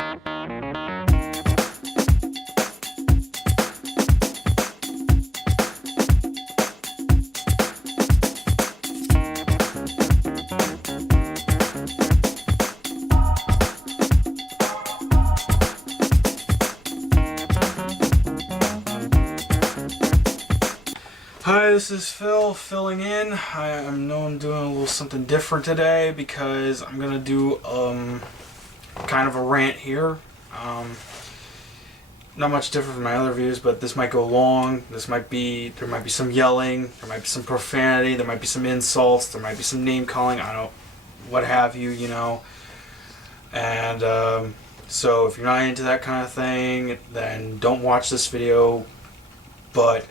Hi, this is Phil filling in. I know I'm doing a little something different today because I'm gonna do kind of a rant here. Not much different from my other views, but this might go long. There might be some yelling, there might be some profanity, there might be some insults, there might be some name calling. I don't, what have you, you know. And so if you're not into that kind of thing, then don't watch this video. But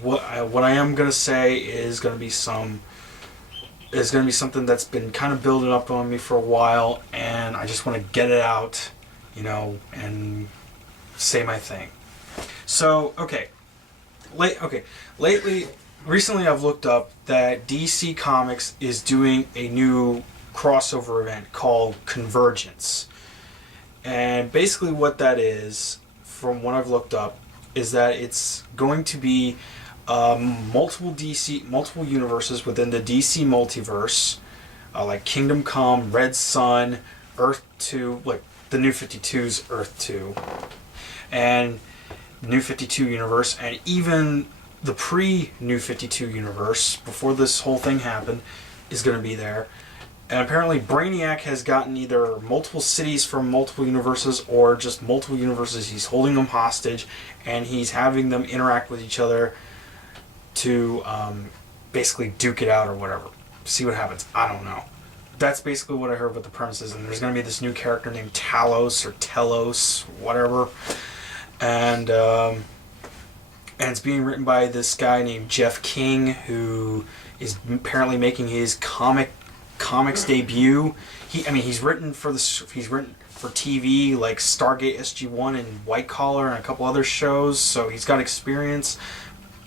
what I am gonna say is gonna be something that's been kind of building up on me for a while, and I just want to get it out, you know, and say my thing. So recently I've looked up that DC Comics is doing a new crossover event called Convergence, and basically what that is, from what I've looked up, is that it's going to be multiple universes within the DC multiverse, like Kingdom Come, Red Sun, Earth 2, like the New 52's Earth 2, and New 52 universe, and even the pre-New 52 universe, before this whole thing happened, is going to be there. And apparently Brainiac has gotten either multiple cities from multiple universes or just multiple universes. He's holding them hostage, and he's having them interact with each other to basically duke it out or whatever. See what happens. I don't know. That's basically what I heard with the premises. And there's going to be this new character named Talos or Telos, whatever. And it's being written by this guy named Jeff King, who is apparently making his comics debut. He's written for TV, like Stargate SG-1 and White Collar and a couple other shows, so he's got experience.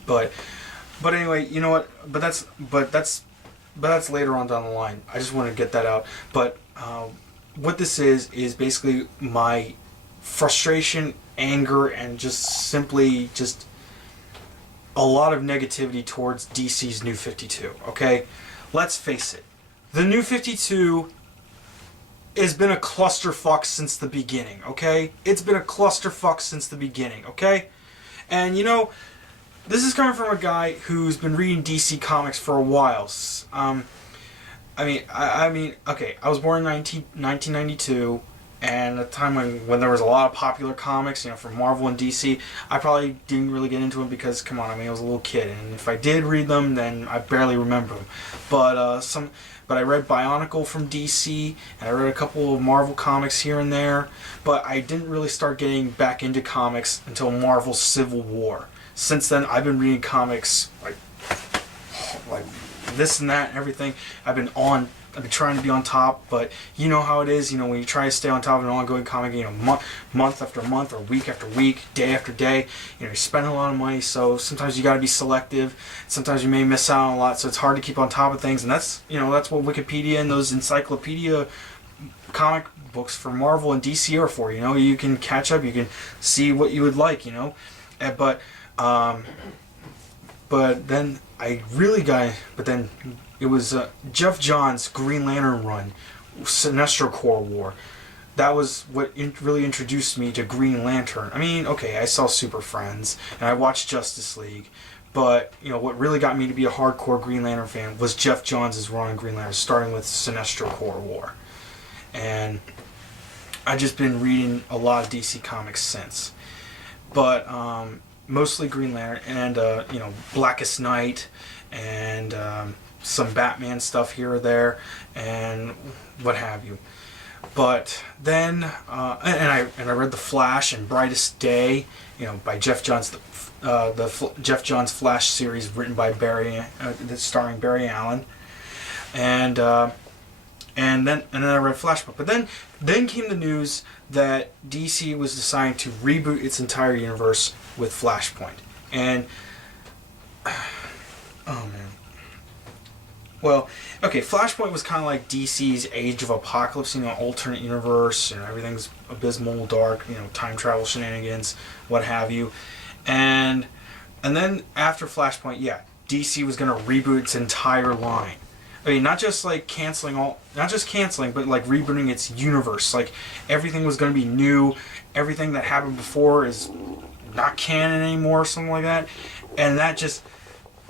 But anyway, you know what? But that's later on down the line. I just want to get that out. But what this is basically my frustration, anger, and just simply just a lot of negativity towards DC's New 52. Okay, let's face it. The New 52 has been a clusterfuck since the beginning, okay? It's been a clusterfuck since the beginning, okay? And, you know, this is coming from a guy who's been reading DC Comics for a while. Okay, I was born in 1992, and at the time when there was a lot of popular comics, you know, from Marvel and DC, I probably didn't really get into it because, come on, I was a little kid, and if I did read them, then I barely remember them. But I read Bionicle from DC, and I read a couple of Marvel comics here and there, but I didn't really start getting back into comics until Marvel's Civil War. Since then, I've been reading comics like this and that and everything. I've been trying to be on top, but you know how it is, you know, when you try to stay on top of an ongoing comic, you know, month after month or week after week, day after day, you know, you're spending a lot of money, so sometimes you got to be selective. Sometimes you may miss out on a lot, so it's hard to keep on top of things, and that's what Wikipedia and those encyclopedia comic books for Marvel and DC are for. You know, you can catch up, you can see what you would like, you know, but then it was Jeff Johns' Green Lantern run, Sinestro Corps War. That was what really introduced me to Green Lantern. I mean, okay, I saw Super Friends, and I watched Justice League, but, you know, what really got me to be a hardcore Green Lantern fan was Jeff Johns' run on Green Lantern, starting with Sinestro Corps War. And I've just been reading a lot of DC Comics since. But mostly Green Lantern and, you know, Blackest Night and some Batman stuff here or there and what have you. But then, and I read The Flash and Brightest Day, you know, by Jeff Johns, the Jeff Johns Flash series written by starring Barry Allen, and then I read Flashpoint. But then came the news that DC was deciding to reboot its entire universe with Flashpoint, and oh man, Well, okay, Flashpoint was kind of like DC's Age of Apocalypse, alternate universe, everything's abysmal, dark, time travel shenanigans, what have you. And then after Flashpoint, yeah, DC was going to reboot its entire line. I mean, not just canceling, but rebooting its universe. Like, everything was going to be new. Everything that happened before is not canon anymore, or something like that. And that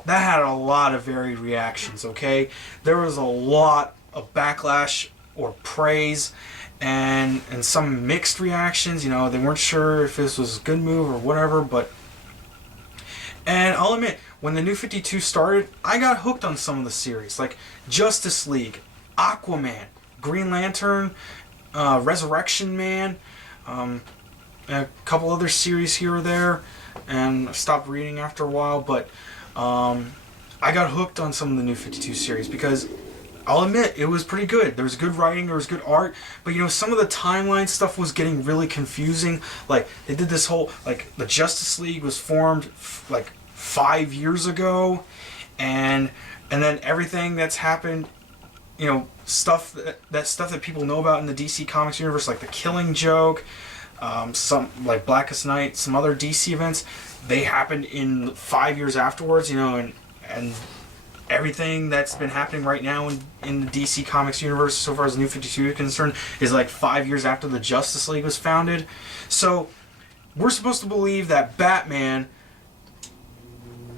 had a lot of varied reactions, okay? There was a lot of backlash or praise and some mixed reactions. They weren't sure if this was a good move or whatever, and I'll admit, when the New 52 started, I got hooked on some of the series, like Justice League, Aquaman, Green Lantern, Resurrection Man, a couple other series here or there, and I stopped reading after a while, but I got hooked on some of the New 52 series because I'll admit it was pretty good. There was good writing, there was good art, but some of the timeline stuff was getting really confusing. Like, they did this whole, the Justice League was formed 5 years ago, and then everything that's happened, stuff that people know about in the DC Comics universe, like the Killing Joke, some like Blackest Night, some other DC events, they happened in 5 years afterwards, and everything that's been happening right now in the DC Comics universe, so far as New 52 is concerned, is 5 years after the Justice League was founded. So we're supposed to believe that Batman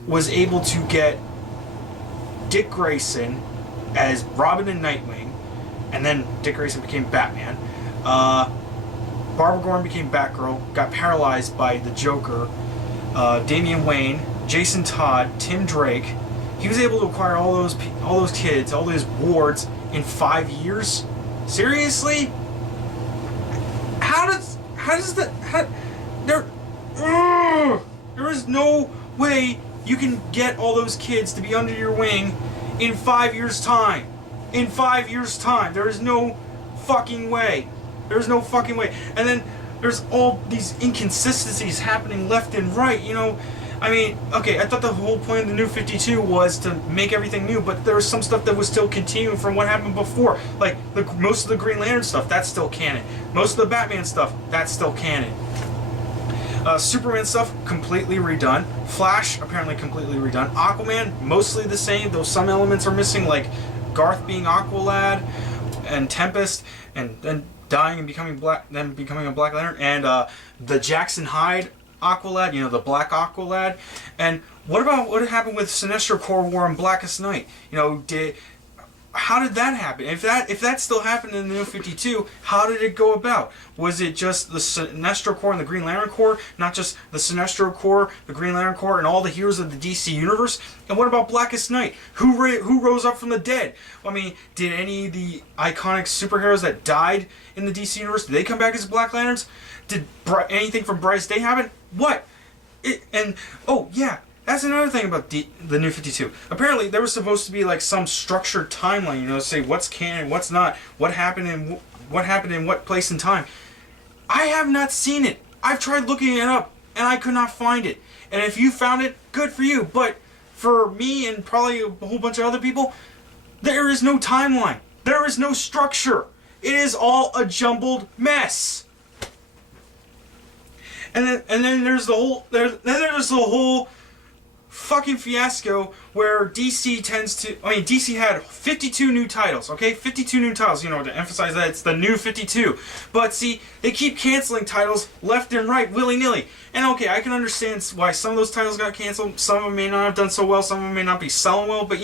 was able to get Dick Grayson as Robin and Nightwing, and then Dick Grayson became Batman. Barbara Gordon became Batgirl, got paralyzed by the Joker. Damian Wayne, Jason Todd, Tim Drake. He was able to acquire all those kids, all those wards in 5 years. Seriously? There is no way you can get all those kids to be under your wing in 5 years' time. In 5 years' time. There is no fucking way. There's no fucking way. And then there's all these inconsistencies happening left and right, I mean, okay, I thought the whole point of the New 52 was to make everything new, but there was some stuff that was still continuing from what happened before. Like, most of the Green Lantern stuff, that's still canon. Most of the Batman stuff, that's still canon. Superman stuff, completely redone. Flash, apparently completely redone. Aquaman, mostly the same, though some elements are missing, like Garth being Aqualad, and Tempest, and then dying and becoming a Black Lantern, and the Jackson Hyde Aqualad, the Black Aqualad. And what about what happened with Sinestro Corps War and Blackest Night? How did that happen? If that still happened in the New 52, how did it go about? Was it just the Sinestro Corps and the Green Lantern Corps, not just the Sinestro Corps, the Green Lantern Corps, and all the heroes of the DC universe? And what about Blackest Night? Who rose up from the dead? I mean, did any of the iconic superheroes that died in the DC universe, did they come back as Black Lanterns? Did anything from Brightest Day happen? What? That's another thing about the New 52. Apparently, there was supposed to be some structured timeline, say what's canon, what's not, what happened in what place and time. I have not seen it. I've tried looking it up, and I could not find it. And if you found it, good for you. But for me and probably a whole bunch of other people, there is no timeline. There is no structure. It is all a jumbled mess. And then there's the whole fucking fiasco where DC had 52 new titles, okay? 52 new titles, to emphasize that it's the New 52. But see, they keep canceling titles left and right, willy-nilly. And okay, I can understand why some of those titles got canceled. Some of them may not have done so well, some of them may not be selling well, but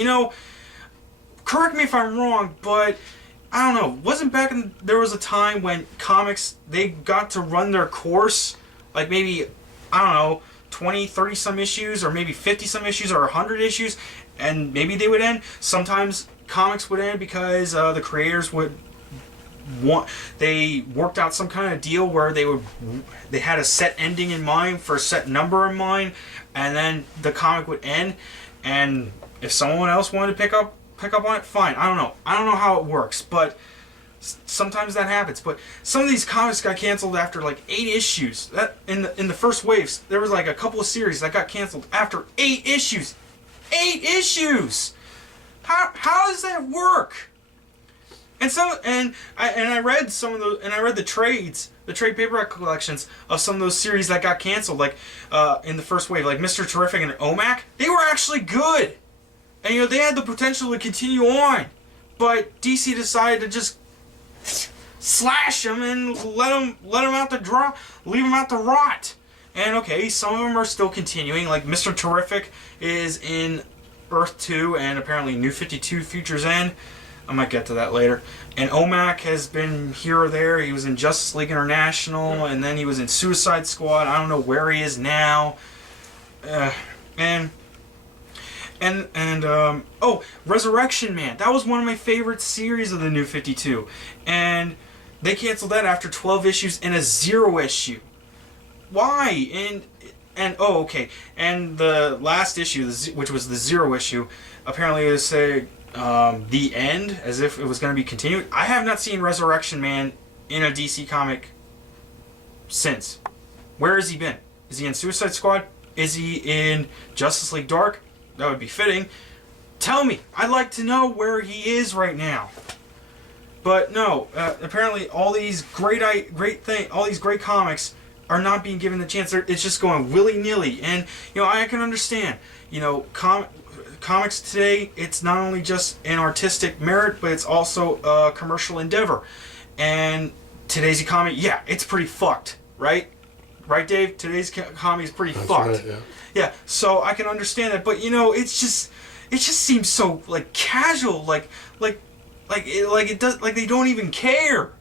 correct me if I'm wrong, but I don't know, there was a time when comics, they got to run their course, maybe, I don't know, 20, 30 some issues, or maybe 50 some issues, or 100 issues, and maybe they would end. Sometimes comics would end because the creators they worked out some kind of deal where they had a set ending in mind for a set number in mind, and then the comic would end, and if someone else wanted to pick up on it, fine. I don't know how it works, but sometimes that happens. But some of these comics got canceled after 8 issues. That in the first waves, there was a couple of series that got canceled after 8 issues. 8 issues. How does that work? And I read some of the and I read the trade paperback collections of some of those series that got canceled, like in the first wave, like Mr. Terrific and OMAC. They were actually good, and they had the potential to continue on, but DC decided to just slash them and let them out to dry, leave them out to rot. And okay, some of them are still continuing, like Mr. Terrific is in Earth 2 and apparently New 52 Future's End. I might get to that later. And OMAC has been here or there. He was in Justice League International, and then he was in Suicide Squad. I don't know where he is now. Resurrection Man. That was one of my favorite series of the New 52. And they canceled that after 12 issues and a 0 issue. Why? And the last issue, which was the 0 issue, apparently they say the end, as if it was going to be continued. I have not seen Resurrection Man in a DC comic since. Where has he been? Is he in Suicide Squad? Is he in Justice League Dark? That would be fitting. Tell me. I'd like to know where he is right now. But no, apparently all these great comics are not being given the chance. It's just going willy-nilly. And I can understand. Comics today, it's not only just an artistic merit, but it's also a commercial endeavor. And today's economy, yeah, it's pretty fucked, right? Right, Dave? Today's economy is pretty fucked. Right, yeah, so I can understand that, but it just seems so casual, like it does, like they don't even care.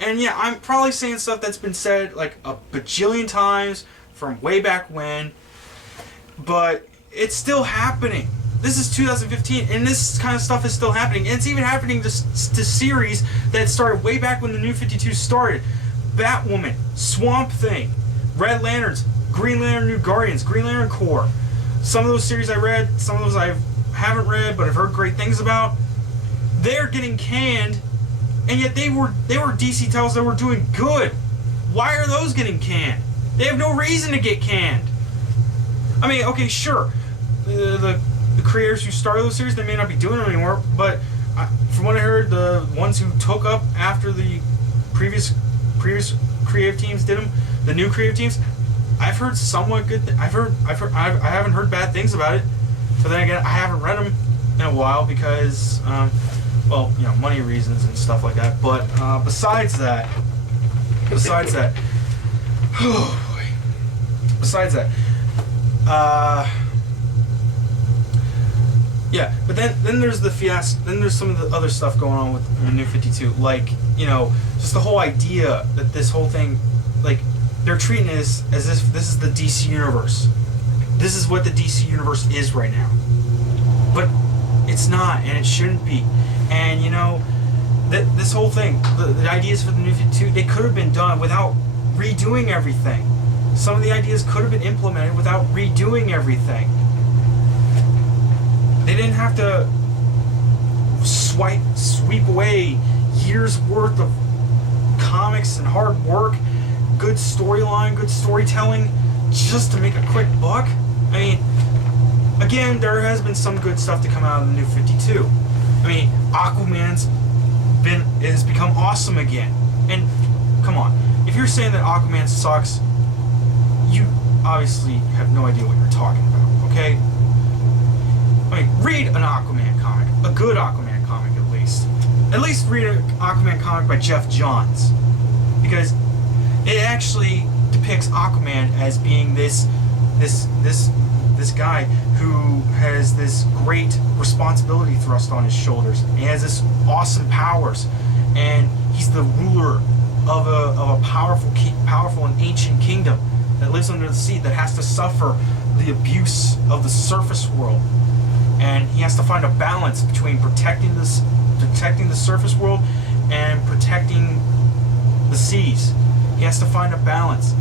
And yeah, I'm probably saying stuff that's been said like a bajillion times from way back when, but it's still happening. This is 2015, and this kind of stuff is still happening. And it's even happening to series that started way back when the New 52 started. Batwoman, Swamp Thing, Red Lanterns, Green Lantern New Guardians, Green Lantern Corps. Some of those series I read, some of those I haven't read, but I've heard great things about. They're getting canned, and yet they were DC titles that were doing good. Why are those getting canned? They have no reason to get canned. I mean, okay, sure, the creators who started those series, they may not be doing them anymore, but from what I heard, the ones who took up after the previous creative teams did them, the new creative teams, I've heard somewhat good. I haven't heard bad things about it. But then again, I haven't read them in a while because, money reasons and stuff like that. But besides that, oh boy. Besides that, yeah. But then there's the fiasco. Then there's some of the other stuff going on with the New 52, like just the whole idea that this whole thing, like, they're treating it as if this is the DC universe. This is what the DC universe is right now. But it's not, and it shouldn't be. And this whole thing, the ideas for the New 52, they could have been done without redoing everything. Some of the ideas could have been implemented without redoing everything. They didn't have to sweep away years worth of comics and hard work, good storyline, good storytelling, just to make a quick buck. I mean, again, there has been some good stuff to come out of the New 52. I mean, Aquaman's has become awesome again. And come on, if you're saying that Aquaman sucks, you obviously have no idea what you're talking about, okay? I mean, read an Aquaman comic, a good Aquaman comic at least. At least read an Aquaman comic by Jeff Johns, because it actually depicts Aquaman as being this guy who has this great responsibility thrust on his shoulders. He has this awesome powers, and he's the ruler of a powerful and ancient kingdom that lives under the sea, that has to suffer the abuse of the surface world. And he has to find a balance between protecting the surface world and protecting the seas. He has to find a balance,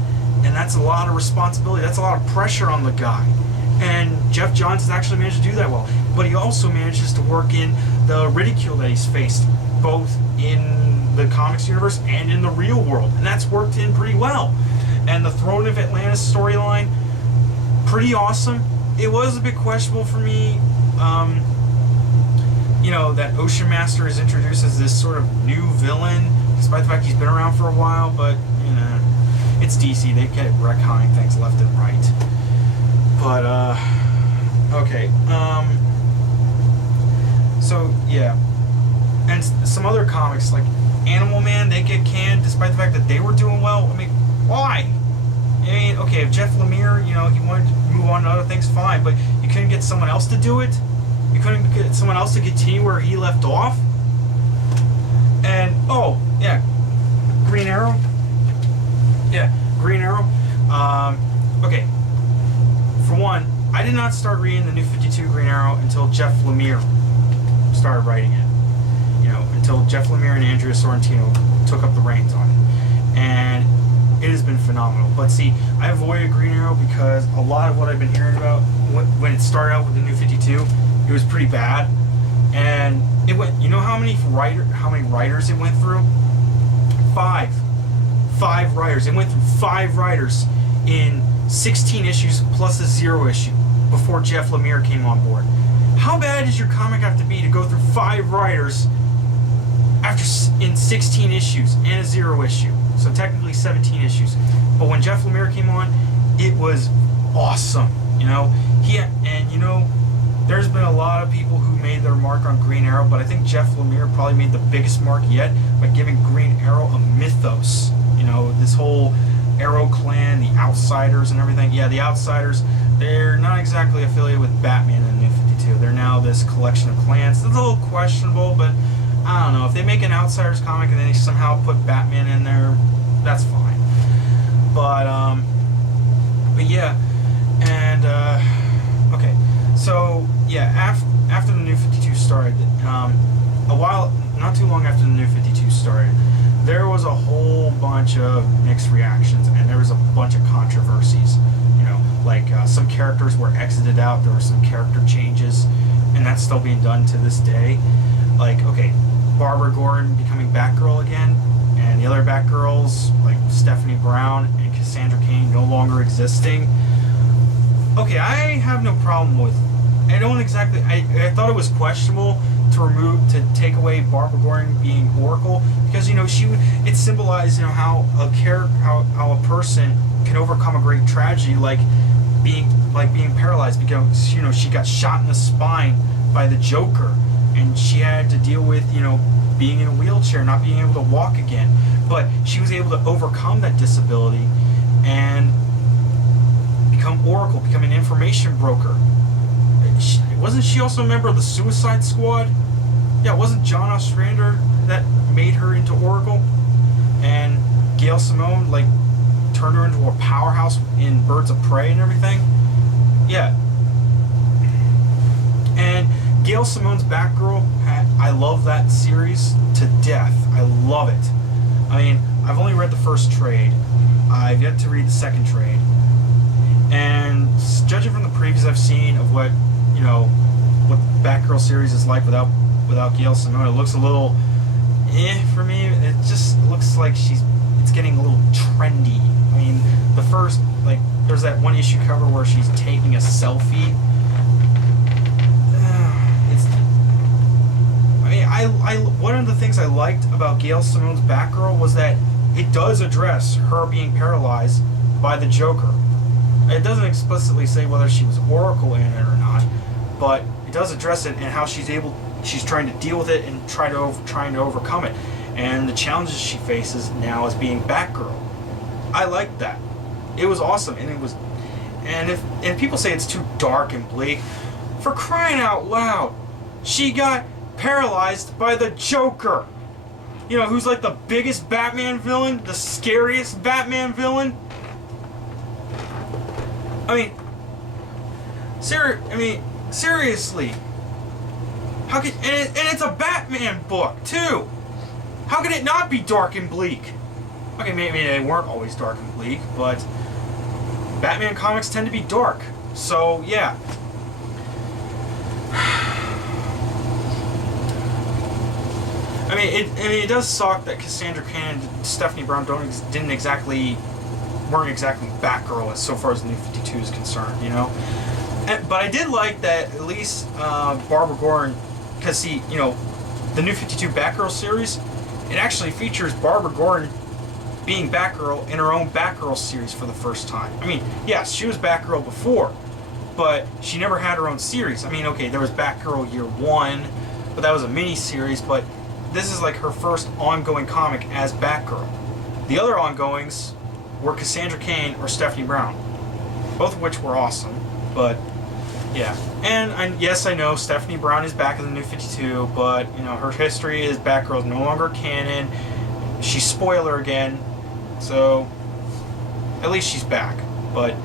and that's a lot of responsibility. That's a lot of pressure on the guy. And Jeff Johns has actually managed to do that well. But he also manages to work in the ridicule that he's faced, both in the comics universe and in the real world. And that's worked in pretty well. And the Throne of Atlantis storyline, pretty awesome. It was a bit questionable for me. you know, that Ocean Master is introduced as this sort of new villain, despite the fact he's been around for a while. But you know, it's DC; they get retconning things left and right. But okay. So yeah, and some other comics like Animal Man, they get canned despite the fact that they were doing well. I mean, why? I mean, okay, if Jeff Lemire, you know, he wanted to move on to other things, fine, but you couldn't get someone else to do it? You couldn't get someone else to continue where he left off? And, oh, yeah, Green Arrow? Yeah, Green Arrow. Okay, for one, I did not start reading the New 52 Green Arrow until Jeff Lemire started writing it. You know, until Jeff Lemire and Andrea Sorrentino took up the reins on it. And it has been phenomenal. But see, I avoided Green Arrow because a lot of what I've been hearing about when it started out with the New 52, it was pretty bad. And it went, you know how many writers it went through? Five writers. It went through 5 writers in 16 issues plus a 0 issue before Jeff Lemire came on board. How bad does your comic have to be to go through 5 writers in 16 issues and a 0 issue? So technically 17 issues. But when Jeff Lemire came on, it was awesome. You know, there's been a lot of people who made their mark on Green Arrow, but I think Jeff Lemire probably made the biggest mark yet by giving Green Arrow a mythos. You know, this whole Arrow clan, the Outsiders and everything. Yeah, the Outsiders, they're not exactly affiliated with Batman in the New 52. They're now this collection of clans. It's a little questionable, but I don't know. If they make an Outsiders comic and they somehow put Batman in there, that's fine. But yeah, and okay. So yeah, after the New 52 started, not too long after the New 52 started, there was a whole bunch of mixed reactions, and there was a bunch of controversies. You know, like some characters were exited out. There were some character changes, and that's still being done to this day. Like, okay, Barbara Gordon becoming Batgirl again, and the other Batgirls like Stephanie Brown and Cassandra Cain no longer existing. Okay, I have no problem with. I thought it was questionable to take away Barbara Gordon being Oracle, because you know it symbolized, you know, how a person can overcome a great tragedy like being paralyzed, because you know she got shot in the spine by the Joker, and she had to deal with, you know, being in a wheelchair, not being able to walk again, but she was able to overcome that disability and become Oracle, become an information broker. Wasn't she also a member of the Suicide Squad? Yeah, wasn't John Ostrander that made her into Oracle? And Gail Simone, like, turned her into a powerhouse in Birds of Prey and everything? Yeah. And Gail Simone's Batgirl, I love that series to death. I love it. I mean, I've only read the first trade. I've yet to read the second trade. And judging from the previews I've seen of what, you know, what the Batgirl series is like without Gail Simone, it looks a little for me. It just looks like it's getting a little trendy. I mean, the first, like, there's that one issue cover where she's taking a selfie. One of the things I liked about Gail Simone's Batgirl was that it does address her being paralyzed by the Joker. It doesn't explicitly say whether she was Oracle in it or not, but it does address it and how she's trying to deal with it and trying to overcome it, and the challenges she faces now as being Batgirl. I liked that. It was awesome, and if people say it's too dark and bleak, for crying out loud, she got paralyzed by the Joker. You know, who's like the biggest Batman villain, the scariest Batman villain. I mean, seriously. How could and it's a Batman book too? How could it not be dark and bleak? Okay, maybe they weren't always dark and bleak, but Batman comics tend to be dark. So yeah. I mean, it does suck that Cassandra Cain and Stephanie Brown weren't exactly Batgirl as so far as the New 52 is concerned, you know. But I did like that at least Barbara Gordon because see, the New 52 Batgirl series, it actually features Barbara Gordon being Batgirl in her own Batgirl series for the first time. I mean, yes, she was Batgirl before, but she never had her own series. I mean, okay, there was Batgirl Year One, but that was a mini-series, but this is like her first ongoing comic as Batgirl. The other ongoings were Cassandra Cain or Stephanie Brown, both of which were awesome, but yeah. And yes, I know Stephanie Brown is back in the New 52, but, her history is Batgirl is no longer canon. She's spoiler again, so at least she's back. But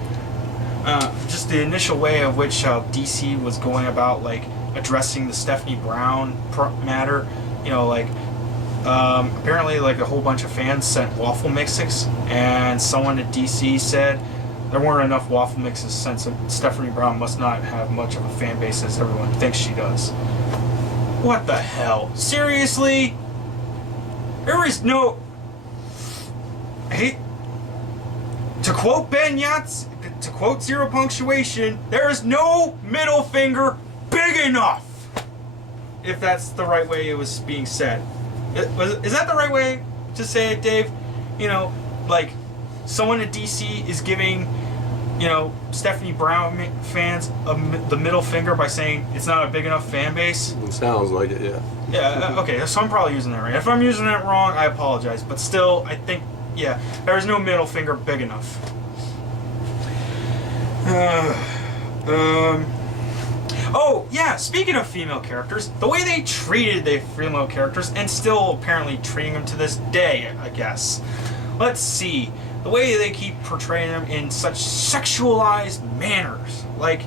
just the initial way of which DC was going about, like, addressing the Stephanie Brown matter, apparently, like, a whole bunch of fans sent waffle mixes, and someone at DC said there weren't enough waffle mixes since Stephanie Brown must not have much of a fan base as everyone thinks she does. What the hell? Seriously? There is no... To quote Ben Yatz, to quote Zero Punctuation, there is no middle finger big enough! If that's the right way it was being said. Is that the right way to say it, Dave? Like, someone at DC is giving, Stephanie Brown fans the middle finger by saying it's not a big enough fan base? It sounds like it, yeah. Yeah, okay, so I'm probably using that right. If I'm using that wrong, I apologize. But still, I think, yeah, there is no middle finger big enough. Oh, yeah, speaking of female characters, the way they treated the female characters, and still apparently treating them to this day, I guess. Let's see. The way they keep portraying them in such sexualized manners. Like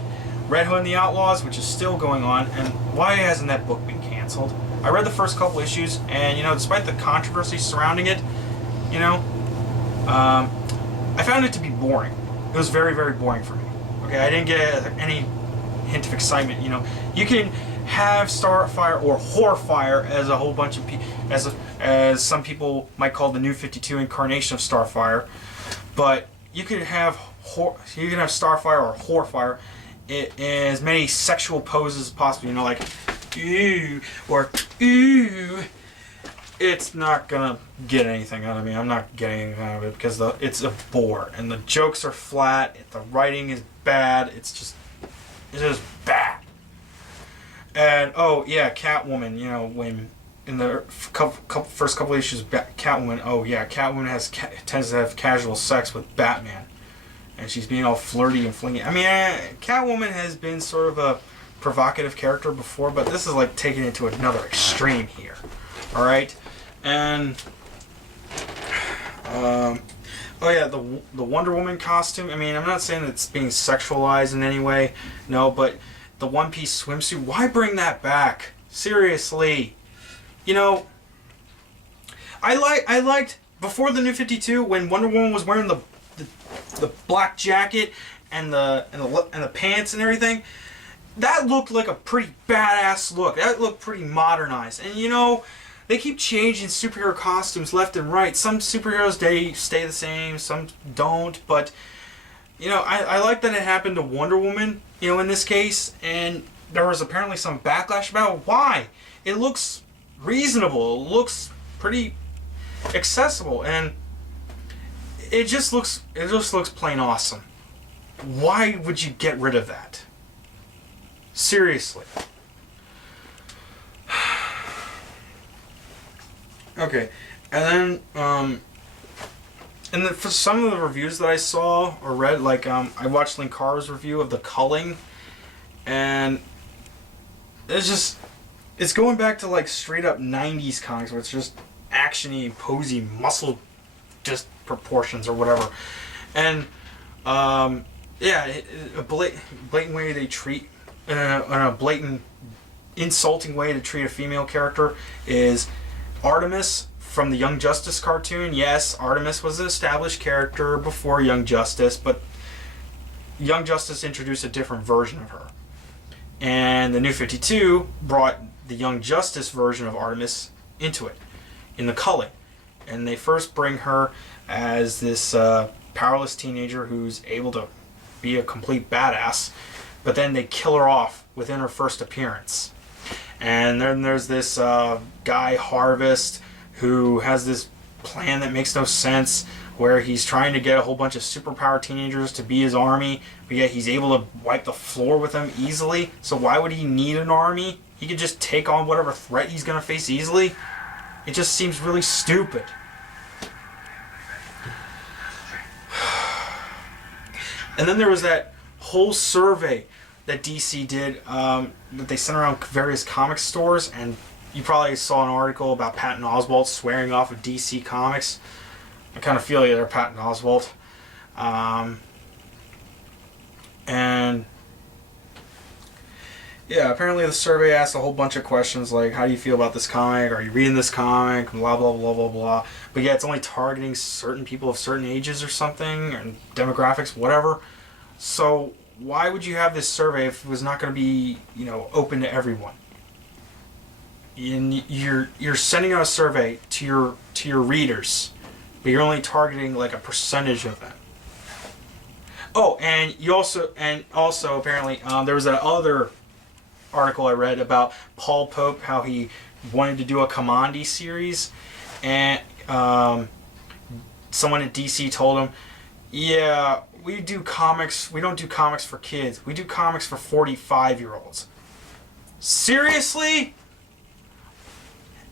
Red Hood and the Outlaws, which is still going on, and why hasn't that book been canceled? I read the first couple issues, and, despite the controversy surrounding it, I found it to be boring. It was very, very boring for me. Okay, I didn't get any hint of excitement. You can have Starfire or Horfire as a whole bunch of as some people might call the New 52 incarnation of Starfire, but you could have Starfire or Horfire in as many sexual poses as possible. Like ooh or ooh. It's not gonna get anything out of me. I'm not getting anything out of it because it's a bore and the jokes are flat. The writing is bad. It's just bad. And oh yeah, Catwoman. When in the first couple issues, Catwoman. Oh yeah, Catwoman tends to have casual sex with Batman, and she's being all flirty and flingy. I mean, Catwoman has been sort of a provocative character before, but this is like taking it to another extreme here. All right, and oh yeah, the Wonder Woman costume. I mean, I'm not saying it's being sexualized in any way, no, but the one-piece swimsuit. Why bring that back? Seriously, I liked before the New 52 when Wonder Woman was wearing the black jacket and the pants and everything. That looked like a pretty badass look. That looked pretty modernized, and they keep changing superhero costumes left and right. Some superheroes, they stay the same, some don't. But, I like that it happened to Wonder Woman, in this case. And there was apparently some backlash about why. It looks reasonable. It looks pretty accessible. And it just looks plain awesome. Why would you get rid of that? Seriously. Okay, and then, for some of the reviews that I saw or read, like, I watched Linklater's review of The Culling, and it's going back to, like, straight up 90s comics where it's just action-y, posy, muscle, just proportions or whatever. And, yeah, a blatant way they treat, a blatant, insulting way to treat a female character is Artemis from the Young Justice cartoon. Yes, Artemis was an established character before Young Justice, but Young Justice introduced a different version of her. And the New 52 brought the Young Justice version of Artemis into it, in The Culling. And they first bring her as this powerless teenager who's able to be a complete badass, but then they kill her off within her first appearance. And then there's this guy, Harvest, who has this plan that makes no sense, where he's trying to get a whole bunch of superpower teenagers to be his army, but yet he's able to wipe the floor with them easily. So why would he need an army? He could just take on whatever threat he's going to face easily. It just seems really stupid. And then there was that whole survey that DC did that they sent around various comic stores, and you probably saw an article about Patton Oswalt swearing off of DC Comics. I kind of feel like they're Patton Oswalt. And yeah, apparently the survey asked a whole bunch of questions like, how do you feel about this comic? Are you reading this comic? Blah, blah, blah, blah, blah. But yeah, it's only targeting certain people of certain ages or something, and demographics, whatever. So why would you have this survey if it was not going to be, open to everyone? You're sending out a survey to your readers, but you're only targeting like a percentage of them. Oh, and also apparently there was that other article I read about Paul Pope, how he wanted to do a Kamandi series, and someone at DC told him, yeah, we don't do comics for kids, we do comics for 45-year-olds. Seriously?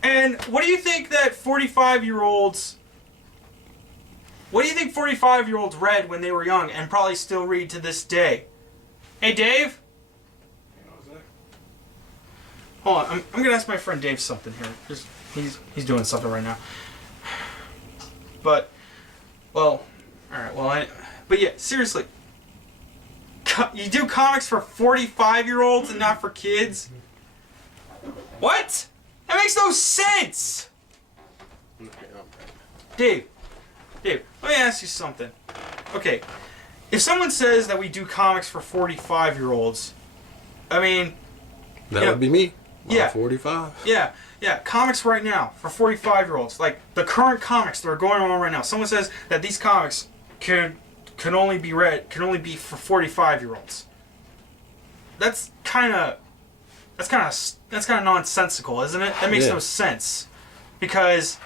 And what do you think 45-year-olds read when they were young and probably still read to this day? Hey, Dave? Hold on, I'm gonna ask my friend Dave something here. He's doing something right now. But, well, alright, but yeah, seriously. You do comics for 45-year-olds and not for kids? What? That makes no sense! Dave, let me ask you something. Okay, if someone says that we do comics for 45-year-olds, I mean... That would be me. Yeah. 45. Yeah, comics right now for 45-year-olds. Like, the current comics that are going on right now. Someone says that these comics can only be for 45-year-olds. That's kind of nonsensical, isn't it? That makes no sense. Because...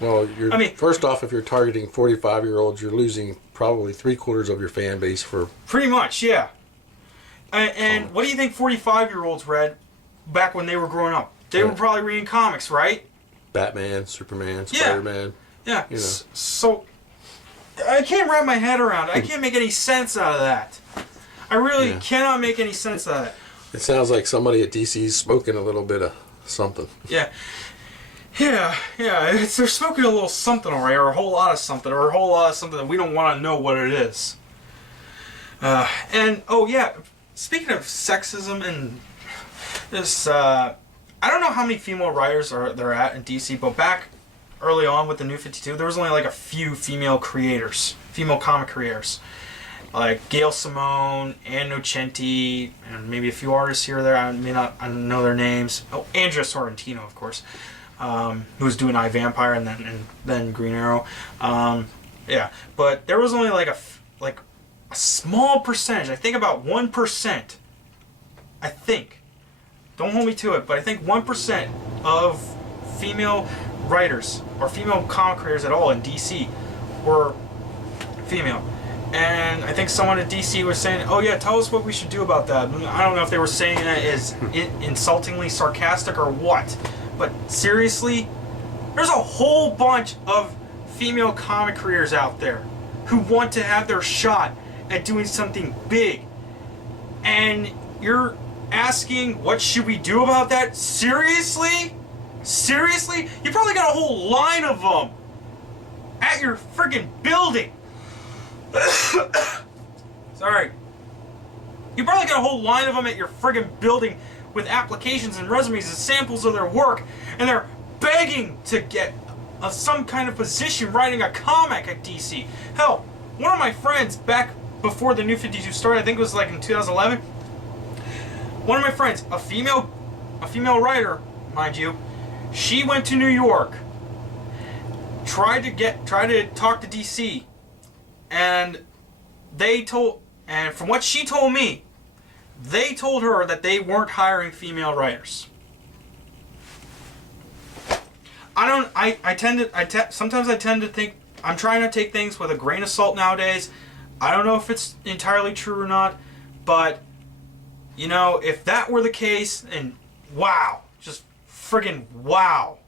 Well, first off, if you're targeting 45-year-olds, you're losing probably 3/4 of your fan base for... Pretty much, yeah. And what do you think 45-year-olds read back when they were growing up? They were probably reading comics, right? Batman, Superman, Spider-Man. Yeah. So, I can't wrap my head around it. I can't make any sense out of that. I really cannot make any sense out of that. It sounds like somebody at DC's smoking a little bit of something. Yeah. They're smoking a little something, alright, or a whole lot of something that we don't want to know what it is. Speaking of sexism and this, I don't know how many female writers there are at in DC, but back early on with the New 52, there was only like a few female comic creators. Like Gail Simone, Ann Nocenti, and maybe a few artists here or there. I know their names. Oh, Andrea Sorrentino, of course, who was doing iVampire and then Green Arrow. But there was only like a small percentage. I think about 1%. I think. Don't hold me to it, but I think 1% of female writers or female comic creators at all in DC were female. And I think someone at DC was saying, oh yeah, tell us what we should do about that. I don't know if they were saying that as insultingly sarcastic or what. But seriously, there's a whole bunch of female comic creators out there who want to have their shot at doing something big. And you're asking, what should we do about that? Seriously? Seriously? You probably got a whole line of them at your friggin' building. Sorry. You probably got a whole line of them at your friggin' building with applications and resumes and samples of their work, and they're begging to get some kind of position writing a comic at DC. Hell, one of my friends back before the New 52 started, I think it was like in 2011, one of my friends, a female writer, mind you, she went to New York, tried to talk to DC, and from what she told me, they told her that they weren't hiring female writers. Sometimes I tend to think I'm trying to take things with a grain of salt nowadays. I don't know if it's entirely true or not, but if that were the case, and wow, just friggin' wow.